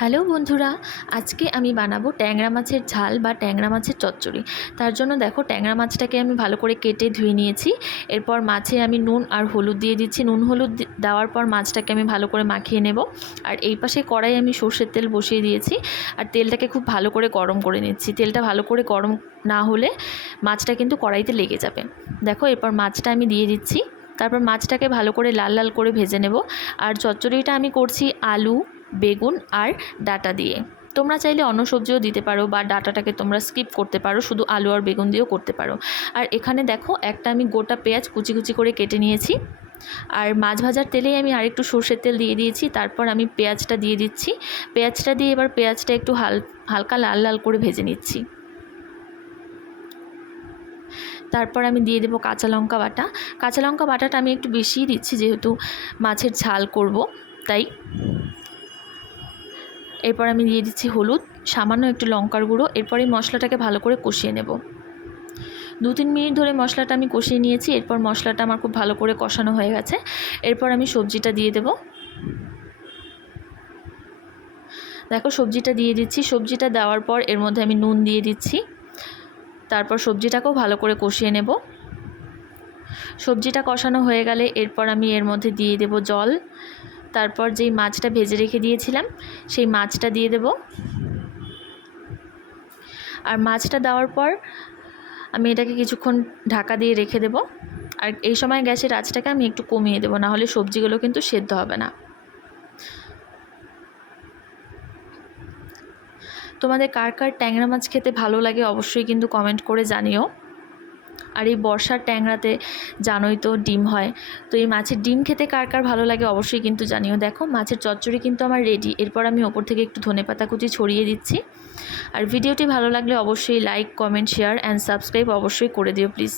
Hello বন্ধুরা, আজকে আমি বানাবো ট্যাংরা মাছের ঝাল বা ট্যাংরা মাছের চচ্চড়ি। তার জন্য দেখো, ট্যাংরা মাছটাকে আমি ভালো করে কেটে ধুয়ে নিয়েছি। এরপর মাছে আমি নুন আর হলুদ দিয়ে দিচ্ছি। নুন হলুদ দেওয়ার পর মাছটাকে আমি ভালো করে মাখিয়ে নেব। আর এই পাশে কড়াই আমি সর্ষের তেল বসিয়ে দিয়েছি আর তেলটাকে খুব ভালো করে গরম করে নিচ্ছি। তেলটা ভালো করে গরম না হলে মাছটা কিন্তু কড়াইতে লেগে যাবে। দেখো, এরপর মাছটা আমি দিয়ে দিচ্ছি। তারপর মাছটাকে ভালো করে লাল লাল করে ভেজে নেব। আর চচ্চড়িটা আমি করছি আলু, বেগুন আর ডাঁটা দিয়ে। তোমরা চাইলে অন্য সবজিও দিতে পারো বা ডাঁটাটাকে তোমরা স্কিপ করতে পারো, শুধু আলু আর বেগুন দিয়েও করতে পারো। আর এখানে দেখো, একটা আমি গোটা পেঁয়াজ কুচি কুচি করে কেটে নিয়েছি। আর মাছ ভাজার তেলেই আমি আরেকটু সর্ষের তেল দিয়ে দিয়েছি। তারপর আমি পেঁয়াজটা দিয়ে দিচ্ছি। পেঁয়াজটা দিয়ে এবার পেঁয়াজটা একটু হালকা লাল লাল করে ভেজে নিচ্ছি। তারপর আমি দিয়ে দেবো কাঁচা লঙ্কা বাটা। কাঁচা লঙ্কা বাটাটা আমি একটু বেশিই দিচ্ছি, যেহেতু মাছের ঝাল করব তাই। এরপর আমি দিয়ে দিচ্ছি হলুদ, সামান্য একটু লঙ্কার গুঁড়ো। এরপর এই মশলাটাকে ভালো করে কষিয়ে নেব। 2-3 মিনিট ধরে মশলাটা আমি কষিয়ে নিয়েছি। এরপর মশলাটা আমার খুব ভালো করে কষানো হয়ে গেছে। এরপর আমি সবজিটা দিয়ে দেব। দেখো, সবজিটা দিয়ে দিচ্ছি। সবজিটা দেওয়ার পর এর মধ্যে আমি নুন দিয়ে দিচ্ছি। তারপর সবজিটাকেও ভালো করে কষিয়ে নেব। সবজিটা কষানো হয়ে গেলে এরপর আমি এর মধ্যে দিয়ে দেব জল। তারপর যেই মাছটা ভেজে রেখে দিয়েছিলাম সেই মাছটা দিয়ে দেব। আর মাছটা দেওয়ার পর আমি এটাকে কিছুক্ষণ ঢাকা দিয়ে রেখে দেব। আর এই সময় গ্যাসের আঁচটাকে আমি একটু কমিয়ে দেবো, না হলে সবজিগুলো কিন্তু সেদ্ধ হবে না। তোমাদের কার কার ট্যাংরা মাছ খেতে ভালো লাগে অবশ্যই কিন্তু কমেন্ট করে জানিও। আর এই বর্ষার ট্যাংরাতে জানোই তো ডিম হয়, তো এই মাছের ডিম খেতে কার কার ভালো লাগে অবশ্যই কিন্তু জানিও। দেখো, মাছের চচ্চড়ি কিন্তু আমার রেডি। এরপর আমি ওপর থেকে একটু ধনেপাতা কুচি ছড়িয়ে দিচ্ছি। আর ভিডিওটি ভালো লাগলে অবশ্যই like, comment, share and subscribe অবশ্যই করে দিও প্লিজ।